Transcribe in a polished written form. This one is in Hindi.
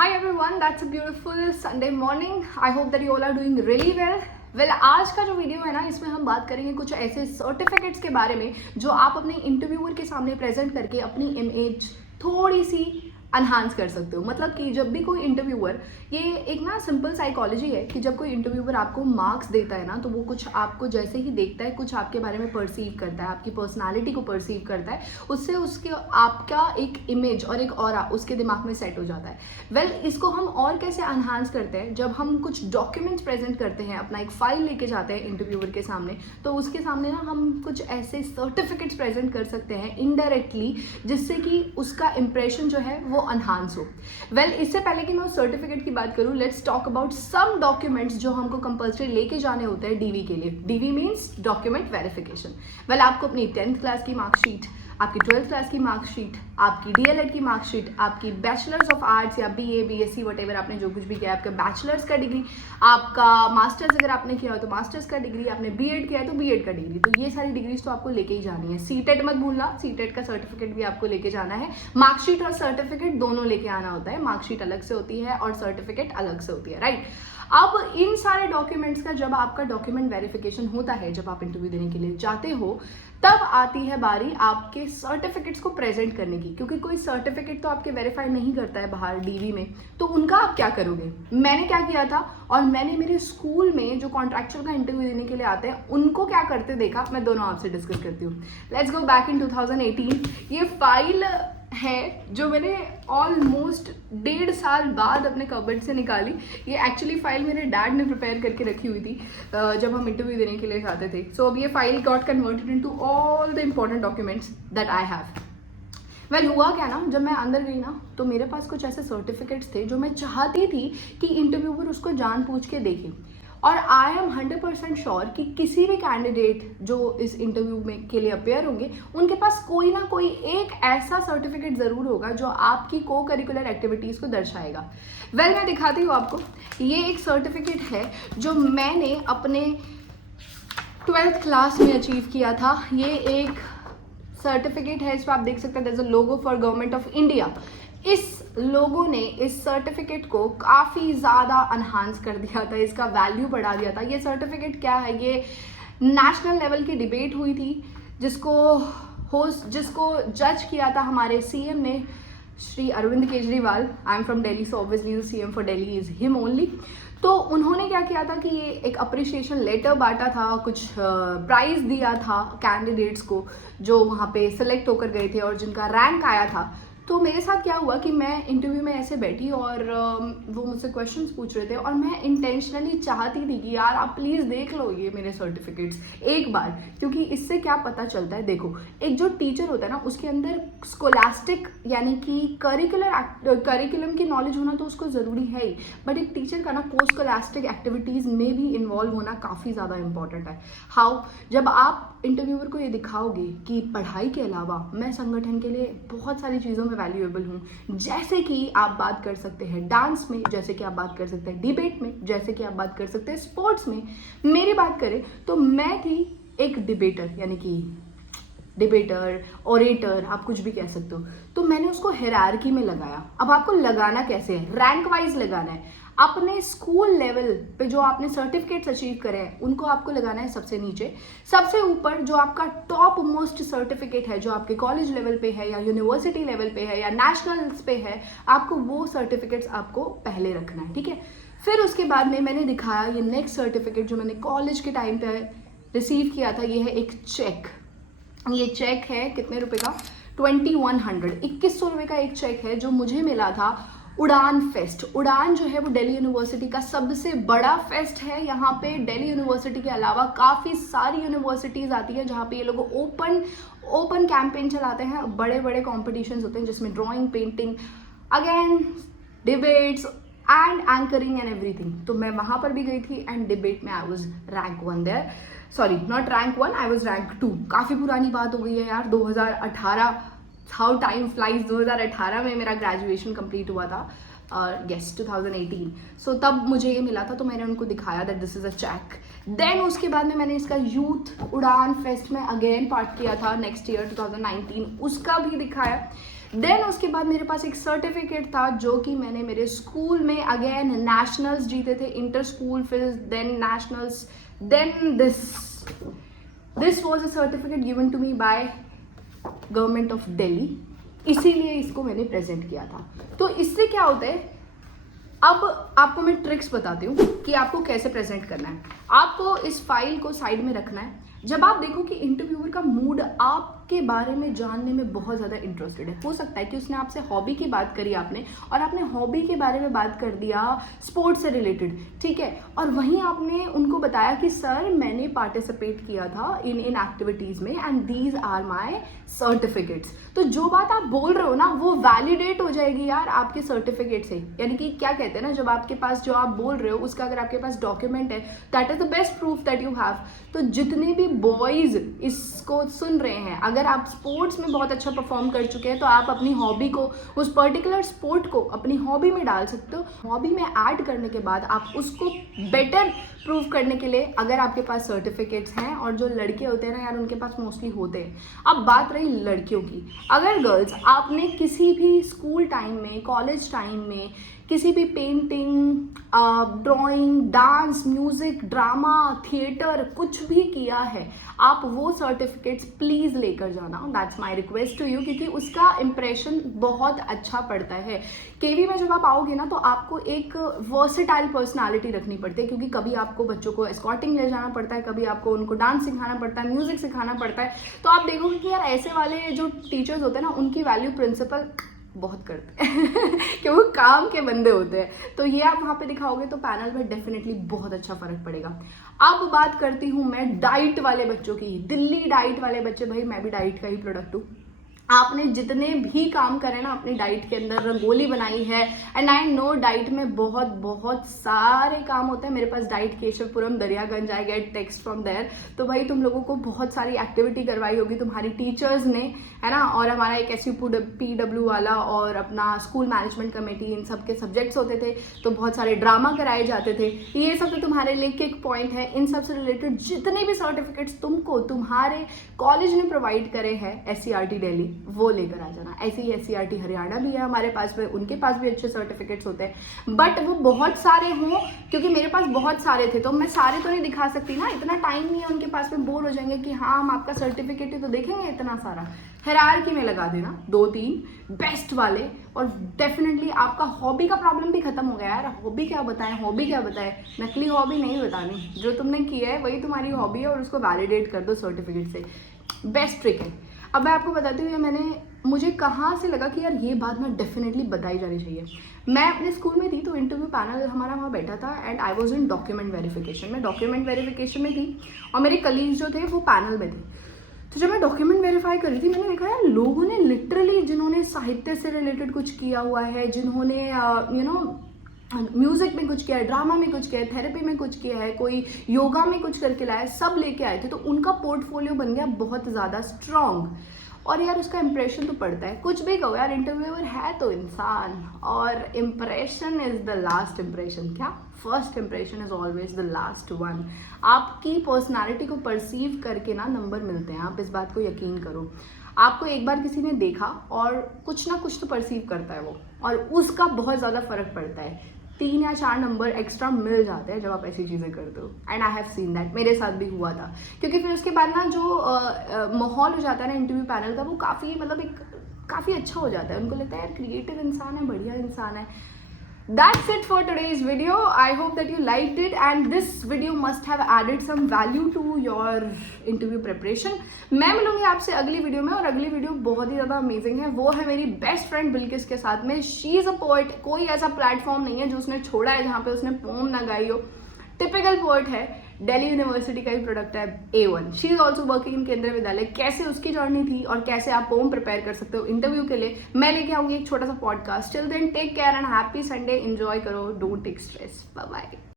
Hi everyone, that's a beautiful Sunday morning. I hope that you all are doing really well. आज का जो वीडियो है ना, इसमें हम बात करेंगे कुछ ऐसे सर्टिफिकेट्स के बारे में जो आप अपने इंटरव्यूअर के सामने प्रेजेंट करके अपनी इमेज थोड़ी सी एनहांस कर सकते हो। मतलब कि जब भी कोई इंटरव्यूअर, ये एक ना सिंपल साइकोलॉजी है कि जब कोई इंटरव्यूअर आपको मार्क्स देता है ना, तो वो कुछ आपको जैसे ही देखता है कुछ आपके बारे में परसीव करता है, आपकी पर्सनालिटी को परसीव करता है, उससे उसके आपका एक इमेज और एक ऑरा उसके दिमाग में सेट हो जाता है। इसको हम और कैसे एनहांस करते हैं, जब हम कुछ डॉक्यूमेंट्स प्रेजेंट करते हैं, अपना एक फाइल लेके जाते हैं इंटरव्यूअर के सामने, तो उसके सामने ना हम कुछ ऐसे सर्टिफिकेट्स प्रेजेंट कर सकते हैं इनडायरेक्टली, जिससे कि उसका इंप्रेशन जो है वो एनहांस हो। इससे पहले कि मैं उस सर्टिफिकेट की बात करूं, let's talk about some documents जो हमको कंपल्सरी लेके जाने होते हैं डीवी के लिए। DV means document verification. आपको अपनी 10th क्लास की मार्कशीट, आपकी 12th क्लास की मार्कशीट, आपकी डीएलएड की मार्कशीट, आपकी बैचलर्स ऑफ आर्ट्स या बीए बीएससी वटेवर आपने जो कुछ भी किया, आपका बैचलर्स का डिग्री, आपका मास्टर्स अगर आपने किया हो तो मास्टर्स का डिग्री, आपने बीएड किया है तो बीएड का डिग्री, तो ये सारी डिग्रीज तो आपको लेके ही जानी है। सीटेट मत भूलना, सीटेट का सर्टिफिकेट भी आपको लेके जाना है। मार्कशीट और सर्टिफिकेट दोनों लेके आना होता है। मार्कशीट अलग से होती है और सर्टिफिकेट अलग से होती है, राइट। अब इन सारे डॉक्यूमेंट्स का जब आपका डॉक्यूमेंट वेरिफिकेशन होता है, जब आप इंटरव्यू देने के लिए जाते हो, तब आती है बारी आपके सर्टिफिकेट्स को प्रेजेंट करने की, क्योंकि कोई सर्टिफिकेट तो आपके वेरीफाई नहीं करता है बाहर डीवी में, तो उनका आप क्या करोगे। मैंने क्या किया था, और मैंने मेरे स्कूल में जो कॉन्ट्रैक्चुअल का इंटरव्यू देने के लिए आते हैं उनको क्या करते देखा, मैं दोनों आपसे डिस्कस करती हूँ। Let's go back in 2018। ये फाइल है जो मैंने ऑलमोस्ट 1.5 साल बाद अपने कबर्ड से निकाली। ये एक्चुअली फाइल मेरे डैड ने प्रिपेयर करके रखी हुई थी जब हम इंटरव्यू देने के लिए जाते थे। सो अब ये file got converted into all the important documents that I have. हुआ क्या ना, जब मैं अंदर गई ना, तो मेरे पास कुछ ऐसे सर्टिफिकेट्स थे जो मैं चाहती थी कि इंटरव्यूअर उसको जान पूछ के देखे। और आई एम 100% श्योर कि किसी भी कैंडिडेट जो इस इंटरव्यू में के लिए अपेयर होंगे, उनके पास कोई ना कोई एक ऐसा सर्टिफिकेट ज़रूर होगा जो आपकी को करिकुलर एक्टिविटीज़ को दर्शाएगा। मैं दिखाती हूँ आपको। ये एक सर्टिफिकेट है जो मैंने अपने 12th क्लास में अचीव किया था। ये एक सर्टिफिकेट है, इस पर आप देख सकते हैं there is a logo for government of India. इस लोगों ने इस सर्टिफिकेट को काफ़ी ज़्यादा एनहांस कर दिया था, इसका वैल्यू बढ़ा दिया था। ये सर्टिफिकेट क्या है, ये नेशनल लेवल की डिबेट हुई थी जिसको जज किया था हमारे सीएम ने, Shri Arvind Kejriwal. I am from Delhi, so obviously CM for Delhi is him only. तो उन्होंने क्या किया था कि ये एक अप्रिशिएशन लेटर बांटा था, कुछ प्राइज़ दिया था कैंडिडेट्स को जो वहाँ पे सिलेक्ट होकर गए थे और जिनका रैंक आया था। तो मेरे साथ क्या हुआ कि मैं इंटरव्यू में ऐसे बैठी और वो मुझसे क्वेश्चंस पूछ रहे थे, और मैं इंटेंशनली चाहती थी कि यार आप प्लीज़ देख लो ये मेरे सर्टिफिकेट्स एक बार, क्योंकि इससे क्या पता चलता है। देखो, एक जो टीचर होता है ना, उसके अंदर स्कोलास्टिक यानी कि करिकुलम की नॉलेज होना तो उसको ज़रूरी है ही, बट एक टीचर का ना पोस्ट स्कोलास्टिक एक्टिविटीज़ में भी इन्वॉल्व होना काफ़ी ज़्यादा इंपॉर्टेंट है। हाउ, जब आप इंटरव्यूअर को ये दिखाओगे कि पढ़ाई के अलावा मैं संगठन के लिए बहुत सारी चीज़ों में वैल्यूएबल हूँ, जैसे कि आप बात कर सकते हैं डांस में, जैसे कि आप बात कर सकते हैं डिबेट में, जैसे कि आप बात कर सकते हैं स्पोर्ट्स में। मेरी बात करें तो मैं थी एक डिबेटर, यानी कि डिबेटर, ओरेटर, आप कुछ भी कह सकते हो। तो मैंने उसको हायरार्की में लगाया। अब आपको लगाना कैसे है, रैंक वाइज लगाना है। अपने स्कूल लेवल पे जो आपने सर्टिफिकेट्स अचीव करे हैं उनको आपको लगाना है सबसे नीचे। सबसे ऊपर जो आपका टॉप मोस्ट सर्टिफिकेट है, जो आपके कॉलेज लेवल पे है या यूनिवर्सिटी लेवल पे है या नेशनल्स पे है, आपको वो सर्टिफिकेट्स आपको पहले रखना है, ठीक है। फिर उसके बाद में मैंने दिखाया ये नेक्स्ट सर्टिफिकेट जो मैंने कॉलेज के टाइम पे रिसीव किया था। ये है एक चेक। ये चेक है कितने रुपए का, 2100, 2100 रुपये का एक चेक है जो मुझे मिला था उड़ान फेस्ट। उड़ान जो है वो दिल्ली यूनिवर्सिटी का सबसे बड़ा फेस्ट है। यहाँ पे दिल्ली यूनिवर्सिटी के अलावा काफ़ी सारी यूनिवर्सिटीज़ आती है जहाँ पे ये लोग ओपन कैंपेन चलाते हैं। बड़े बड़े कॉम्पिटिशन्स होते हैं जिसमें drawing, painting, again debates and anchoring and everything. तो मैं वहाँ पर भी गई थी एंड डिबेट में I was rank 1 there. Sorry, not rank 1, I was rank 2। काफ़ी पुरानी बात हो गई है यार, 2018, हाउ टाइम फ्लाइज। 2018 में मेरा ग्रेजुएशन कंप्लीट हुआ था, यस 2018। सो तब मुझे ये मिला था, तो मैंने उनको दिखाया that this is a check. Then उसके बाद में मैंने इसका यूथ उड़ान फेस्ट में अगेन पार्ट किया था नेक्स्ट ईयर 2019, उसका भी दिखाया। देन उसके बाद मेरे पास एक सर्टिफिकेट था जो कि मैंने मेरे स्कूल में अगेन नेशनल्स जीते थे, इंटर स्कूल, फिर then nationals, then this was a certificate given to me by government of Delhi, इसीलिए इसको मैंने प्रेजेंट किया था। तो इससे क्या होता है, अब आपको मैं ट्रिक्स बताती हूँ कि आपको कैसे प्रेजेंट करना है। आपको इस फाइल को साइड में रखना है। जब आप देखो कि इंटरव्यूअर का मूड आपके बारे में जानने में बहुत ज़्यादा इंटरेस्टेड है, हो सकता है कि उसने आपसे हॉबी की बात करी आपने, और आपने हॉबी के बारे में बात कर दिया स्पोर्ट्स से रिलेटेड, ठीक है, और वहीं आपने उनको बताया कि सर मैंने पार्टिसिपेट किया था इन एक्टिविटीज़ में and these are my certificates. तो जो बात आप बोल रहे हो ना वो वैलिडेट हो जाएगी यार आपके सर्टिफिकेट से। यानी कि क्या कहते हैं ना, जब आपके पास जो आप बोल रहे हो उसका अगर आपके पास डॉक्यूमेंट है, that is the best proof that you have. तो जितने भी बॉयज इसको सुन रहे हैं, अगर आप स्पोर्ट्स में बहुत अच्छा परफॉर्म कर चुके हैं तो आप अपनी हॉबी को, उस पर्टिकुलर स्पोर्ट को अपनी हॉबी में डाल सकते हो। हॉबी में ऐड करने के बाद आप उसको बेटर प्रूव करने के लिए अगर आपके पास सर्टिफिकेट्स हैं, और जो लड़के होते हैं ना यार उनके पास मोस्टली होते हैं। अब बात रही लड़कियों की, अगर गर्ल्स आपने किसी भी स्कूल टाइम में, कॉलेज टाइम में किसी भी painting, drawing, dance, music, drama, theatre कुछ भी किया है, आप वो सर्टिफिकेट्स प्लीज़ लेकर जाना। That's my request to you, क्योंकि उसका इम्प्रेशन बहुत अच्छा पड़ता है। केवी में जब आप आओगे ना तो आपको एक वर्सेटाइल पर्सनालिटी रखनी पड़ती है, क्योंकि कभी आपको बच्चों को एस्कॉर्टिंग ले जाना पड़ता है, कभी आपको उनको डांस सिखाना पड़ता है, म्यूजिक सिखाना पड़ता है। तो आप देखोगे कि यार ऐसे वाले जो टीचर्स होते हैं ना उनकी वैल्यू प्रिंसिपल बहुत करते हैं कि वो काम के बंदे होते हैं। तो ये आप वहाँ पे दिखाओगे तो पैनल में डेफिनेटली बहुत अच्छा फर्क पड़ेगा। अब बात करती हूँ मैं डाइट वाले बच्चों की। दिल्ली डाइट वाले बच्चे, भाई मैं भी डाइट का ही प्रोडक्ट हूँ। आपने जितने भी काम करे ना अपनी डाइट के अंदर, रंगोली बनाई है, एंड आई नो डाइट में बहुत बहुत सारे काम होते हैं। मेरे पास DIET Keshavpuram Daryaganj, I get text from there. तो भाई तुम लोगों को बहुत सारी एक्टिविटी करवाई होगी तुम्हारी टीचर्स ने, है ना, और हमारा एक SUPW वाला और अपना स्कूल मैनेजमेंट कमेटी, इन सब के सब्जेक्ट्स होते थे, तो बहुत सारे ड्रामा कराए जाते थे। ये सब तो तुम्हारे लिए एक पॉइंट है। इन सब से रिलेटेड जितने भी सर्टिफिकेट्स तुमको तुम्हारे कॉलेज ने प्रोवाइड करे हैं, SCRT दिल्ली, वो लेकर आ जाना। ऐसे ही SCRT हरियाणा भी है हमारे पास में, उनके पास भी अच्छे सर्टिफिकेट्स होते हैं, बट वो बहुत सारे हों, क्योंकि मेरे पास बहुत सारे थे तो मैं सारे तो नहीं दिखा सकती ना, इतना टाइम नहीं है। उनके पास में बोर हो जाएंगे कि हाँ हम आपका सर्टिफिकेट ही तो देखेंगे इतना सारा। हायरार्की में लगा देना 2-3 बेस्ट वाले, और डेफिनेटली आपका हॉबी का प्रॉब्लम भी खत्म हो गया यार। हॉबी क्या बताएं, हॉबी क्या बताएं, नकली हॉबी नहीं बतानी, जो तुमने किया है वही तुम्हारी हॉबी है, और उसको वैलिडेट कर दो सर्टिफिकेट से। बेस्ट ट्रिक है। अब मैं आपको बताती हूँ मुझे कहाँ से लगा कि यार ये बात मैं डेफिनेटली बताई जानी चाहिए। मैं अपने स्कूल में थी तो इंटरव्यू पैनल हमारा वहाँ बैठा था, and I was in document verification. मैं डॉक्यूमेंट वेरिफिकेशन में थी और मेरे कलीग्स जो थे वो पैनल में थे। तो जब मैं डॉक्यूमेंट वेरीफाई कर रही थी मैंने देखा यार लोगों ने लिटरली, जिन्होंने साहित्य से रिलेटेड कुछ किया हुआ है, जिन्होंने म्यूजिक में कुछ किया है, ड्रामा में कुछ किया है, थेरेपी में कुछ किया है, कोई योगा में कुछ करके लाया, सब लेके आए थे। तो उनका पोर्टफोलियो बन गया बहुत ज़्यादा स्ट्रॉन्ग, और यार उसका इंप्रेशन तो पड़ता है। कुछ भी कहो यार, इंटरव्यूअर है तो इंसान, और impression is the last impression. क्या, first impression is always the last one. आपकी पर्सनालिटी को परसीव करके ना नंबर मिलते हैं, आप इस बात को यकीन करो। आपको एक बार किसी ने देखा और कुछ ना कुछ तो परसीव करता है वो, और उसका बहुत ज़्यादा फर्क पड़ता है। 3 या 4 नंबर एक्स्ट्रा मिल जाते हैं जब आप ऐसी चीज़ें करते हो, and I have seen that. मेरे साथ भी हुआ था, क्योंकि फिर उसके बाद ना जो माहौल हो जाता है ना इंटरव्यू पैनल का, वो काफ़ी मतलब एक काफ़ी अच्छा हो जाता है। उनको लगता है यार क्रिएटिव इंसान है, बढ़िया इंसान है। That's it for today's video. I hope that you liked it, and this video must have added some value to your interview preparation. मैं मिलूंगी आपसे अगली वीडियो में, और अगली वीडियो बहुत ही ज़्यादा अमेजिंग है। वो है मेरी बेस्ट फ्रेंड बिल्किस के साथ में। She is a poet. कोई ऐसा प्लेटफॉर्म नहीं है जो उसने छोड़ा है जहाँ पे उसने पोम ना गाई हो। टिपिकल पोएट है, दिल्ली यूनिवर्सिटी का ही प्रोडक्ट है, A1। She is also working in केंद्रीय विद्यालय। कैसे उसकी जर्नी थी और कैसे आप पोम प्रिपेयर कर सकते हो इंटरव्यू के लिए, मैं लेके आऊंगी एक छोटा सा podcast. Till then take care and happy Sunday. Enjoy करो, don't take stress. Bye bye.